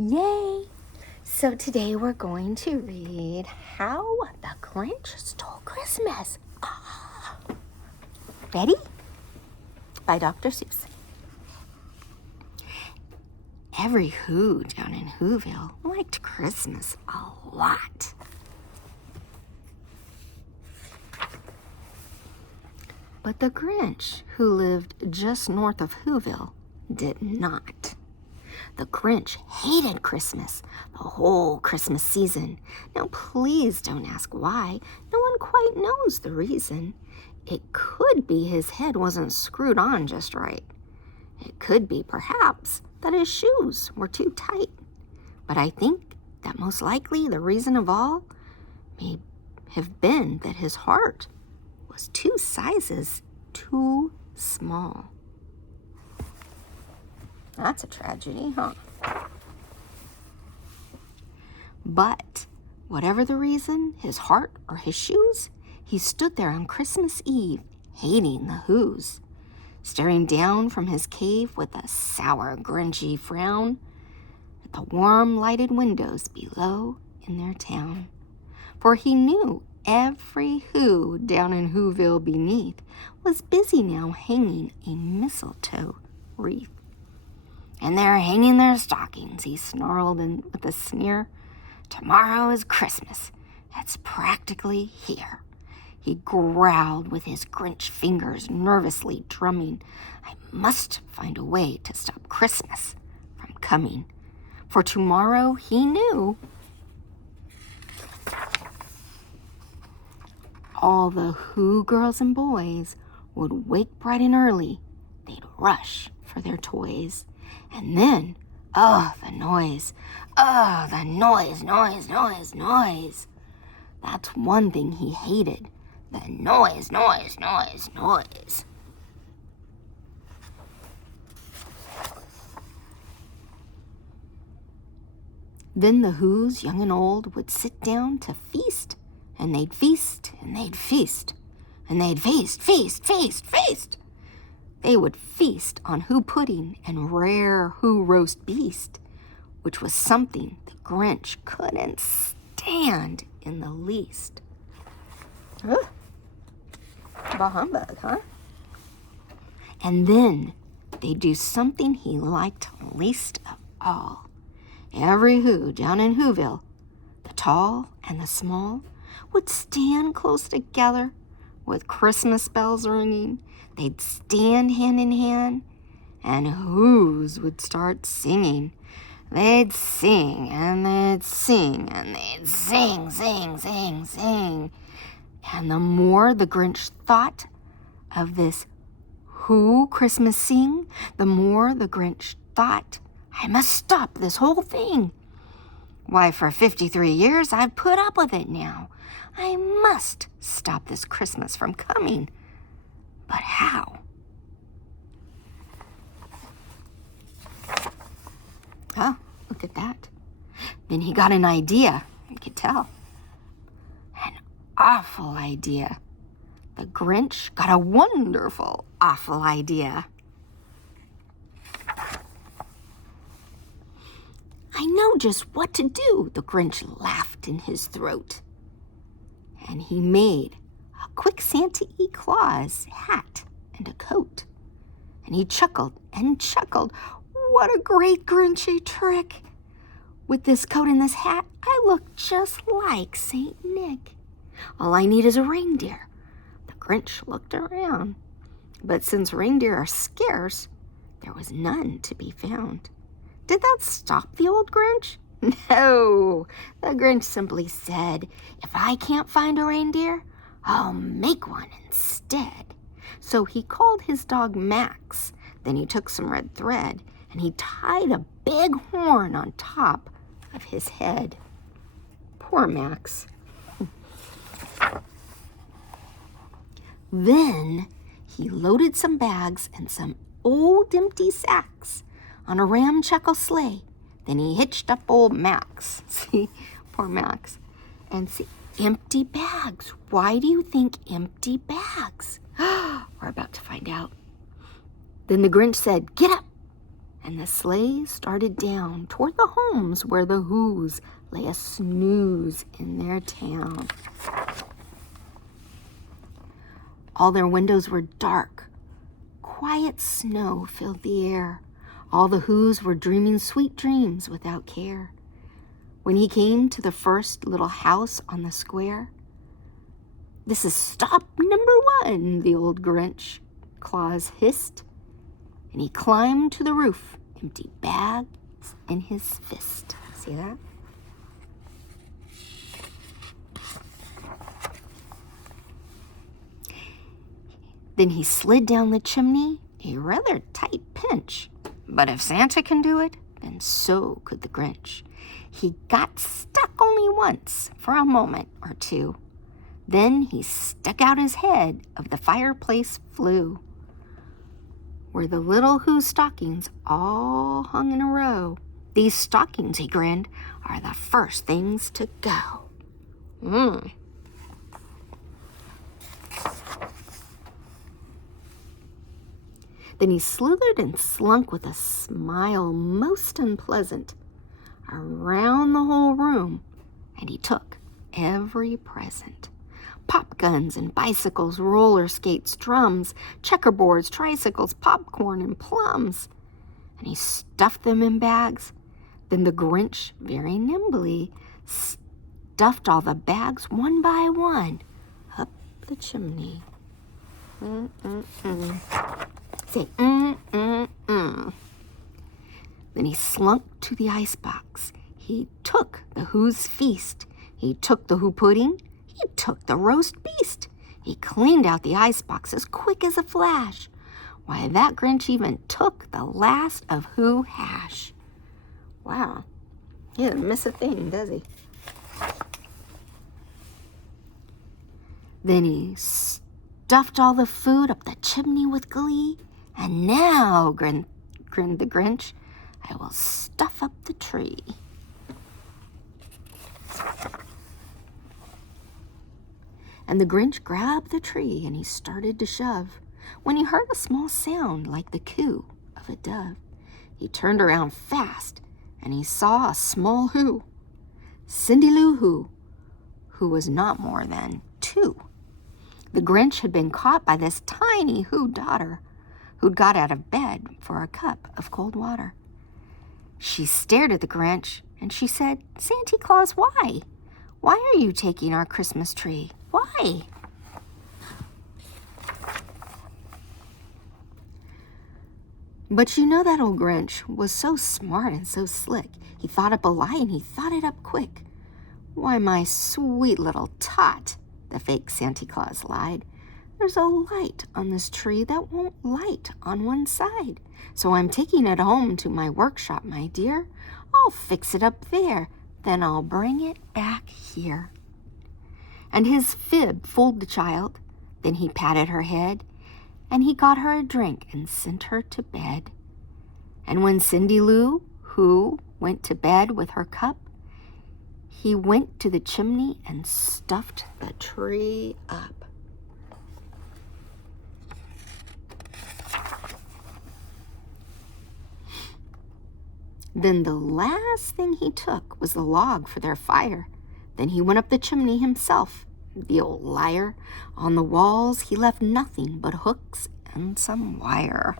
Yay! So today we're going to read How the Grinch Stole Christmas. Ready? By Dr. Seuss. Every Who down in Whoville liked Christmas a lot. But the Grinch, who lived just north of Whoville, did not. The Grinch hated Christmas, the whole Christmas season. Now, please don't ask why. No one quite knows the reason. It could be his head wasn't screwed on just right. It could be, perhaps, that his shoes were too tight. But I think that most likely the reason of all may have been that his heart was 2 sizes too small. That's a tragedy, huh? But whatever the reason, his heart or his shoes, he stood there on Christmas Eve, hating the Whos, staring down from his cave with a sour, grinchy frown at the warm, lighted windows below in their town. For he knew every Who down in Whoville beneath was busy now hanging a mistletoe wreath. And they're hanging their stockings, he snarled with a sneer. Tomorrow is Christmas. It's practically here. He growled with his Grinch fingers nervously drumming. I must find a way to stop Christmas from coming. For tomorrow, he knew, all the Who girls and boys would wake bright and early. They'd rush for their toys. And then, the noise. The noise. That's one thing he hated. The noise. Then the Whos, young and old, would sit down to feast. And they'd feast, and they'd feast. And they'd feast. They would feast on Who pudding and rare Who roast beast, which was something the Grinch couldn't stand in the least. Bah humbug, huh? And then they'd do something he liked least of all. Every Who down in Whoville, the tall and the small, would stand close together with Christmas bells ringing. They'd stand hand in hand, and Whos would start singing. They'd sing, and they'd sing, and they'd sing. And the more the Grinch thought of this Who Christmas sing, the more the Grinch thought, I must stop this whole thing. Why, for 53 years, I've put up with it now. I must stop this Christmas from coming. But how? Oh, look at that. Then he got an idea, you could tell. An awful idea. The Grinch got a wonderful, awful idea. I know just what to do, the Grinch laughed in his throat. And he made a quick Santa Claus hat and a coat. And he chuckled and chuckled. What a great Grinchy trick! With this coat and this hat, I look just like Saint Nick. All I need is a reindeer. The Grinch looked around. But since reindeer are scarce, there was none to be found. Did that stop the old Grinch? No, the Grinch simply said, if I can't find a reindeer, I'll make one instead. So he called his dog Max. Then he took some red thread and he tied a big horn on top of his head. Poor Max. Then he loaded some bags and some old empty sacks on a ramshackle sleigh. Then he hitched up old Max. See, poor Max. And see, empty bags. Why do you think empty bags? We're about to find out. Then the Grinch said, get up. and the sleigh started down toward the homes where the Who's lay a snooze in their town. All their windows were dark. Quiet snow filled the air. All the Who's were dreaming sweet dreams without care. When he came to the first little house on the square, "This is stop number 1, the old Grinch," Claus hissed, and he climbed to the roof, empty bags in his fist. See that? Then he slid down the chimney, a rather tight pinch. But if Santa can do it, then so could the Grinch. He got stuck only once, for a moment or two. Then he stuck out his head of the fireplace flue, where the little Who's stockings all hung in a row. "These stockings," he grinned, "are the first things to go." Then he slithered and slunk with a smile most unpleasant around the whole room, and he took every present. Pop guns and bicycles, roller skates, drums, checkerboards, tricycles, popcorn, and plums. And he stuffed them in bags. Then the Grinch, very nimbly, stuffed all the bags one by one up the chimney. Say, Then he slunk to the icebox. He took the Who's feast. He took the Who pudding. He took the roast beast. He cleaned out the icebox as quick as a flash. Why, that Grinch even took the last of Who hash. Wow. He doesn't miss a thing, does he? Then he stuffed all the food up the chimney with glee. "And now," grinned the Grinch, "I will stuff up the tree." And the Grinch grabbed the tree and he started to shove, when he heard a small sound like the coo of a dove. He turned around fast and he saw a small Who, Cindy Lou who was not more than 2. The Grinch had been caught by this tiny Who daughter, who'd got out of bed for a cup of cold water. She stared at the Grinch and she said, "Santa Claus, why? Why are you taking our Christmas tree? Why?" But you know that old Grinch was so smart and so slick. He thought up a lie and he thought it up quick. "Why, my sweet little tot," the fake Santa Claus lied, "there's a light on this tree that won't light on one side. So I'm taking it home to my workshop, my dear. I'll fix it up there, then I'll bring it back here." And his fib fooled the child. Then he patted her head, and he got her a drink and sent her to bed. And when Cindy Lou Who went to bed with her cup, he went to the chimney and stuffed the tree up. Then the last thing he took was the log for their fire. Then he went up the chimney himself, the old liar. On the walls he left nothing but hooks and some wire.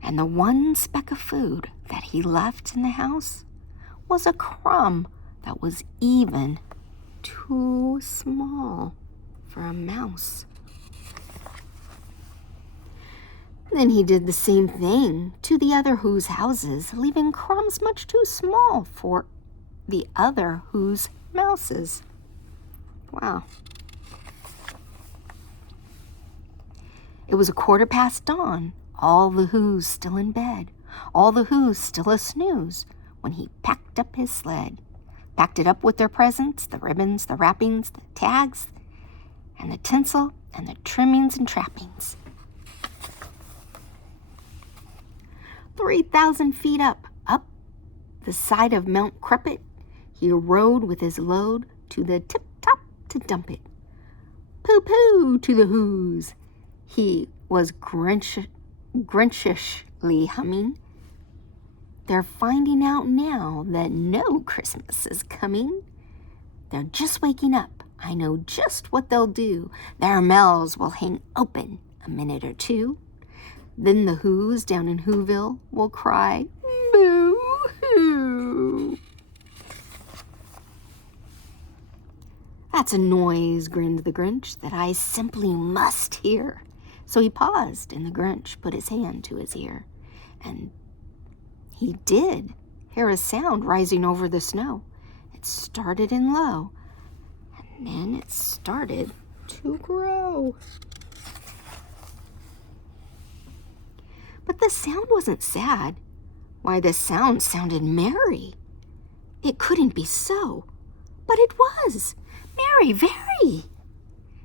And the one speck of food that he left in the house was a crumb that was even too small for a mouse. Then he did the same thing to the other Who's houses, leaving crumbs much too small for the other Who's mouses. Wow. It was 1/4 dawn, all the Who's still in bed, all the Who's still a snooze, when he packed up his sled, packed it up with their presents, the ribbons, the wrappings, the tags, and the tinsel, and the trimmings and trappings. 3,000 feet up the side of Mount Crumpet, he rode with his load to the tip-top to dump it. Pooh-pooh to the Who's. He was Grinch Grinchishly humming. They're finding out now that no Christmas is coming. They're just waking up. I know just what they'll do. Their mouths will hang open a minute or two. Then the Who's down in Whoville will cry, boo-hoo. That's a noise, grinned the Grinch, that I simply must hear. So he paused, and the Grinch put his hand to his ear. And he did hear a sound rising over the snow. It started in low, and then it started to grow. But the sound wasn't sad. Why, the sound sounded merry. It couldn't be so, but it was. Merry, very.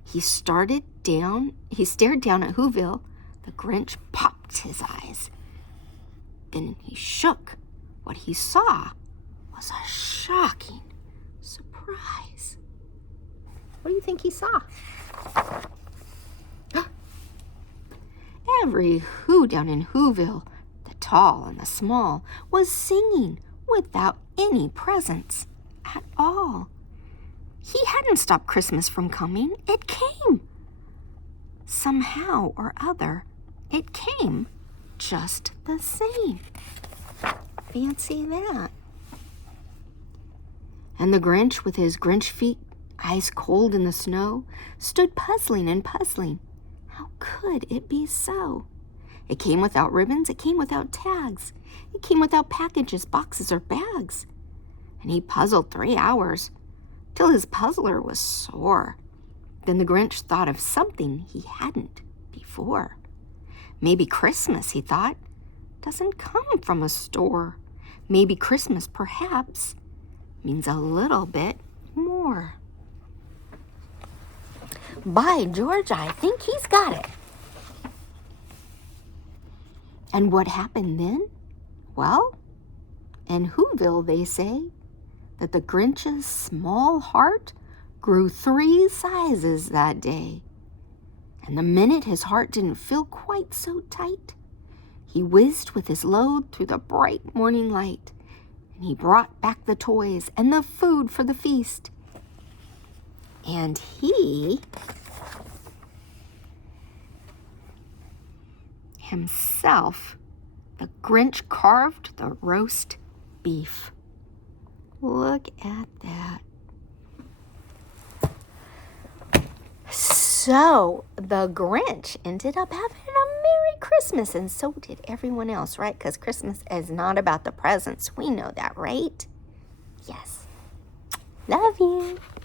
He stared down at Whoville. The Grinch popped his eyes. Then he shook. What he saw was a shocking surprise. What do you think he saw? Every Who down in Whoville, the tall and the small, was singing without any presents at all. He hadn't stopped Christmas from coming. It came. Somehow or other, it came just the same. Fancy that. And the Grinch, with his Grinch feet ice cold in the snow, stood puzzling and puzzling. How could it be so? It came without ribbons. It came without tags. It came without packages, boxes, or bags. And he puzzled 3 hours, till his puzzler was sore. Then the Grinch thought of something he hadn't before. Maybe Christmas, he thought, doesn't come from a store. Maybe Christmas, perhaps, means a little bit more. By George, I think he's got it. And what happened then? Well, in Whoville, they say that the Grinch's small heart grew 3 sizes that day. And the minute his heart didn't feel quite so tight, he whizzed with his load through the bright morning light, and he brought back the toys and the food for the feast. And he himself, the Grinch, carved the roast beef. Look at that. So the Grinch ended up having a Merry Christmas, and so did everyone else, right? Because Christmas is not about the presents. We know that, right? Yes. Love you.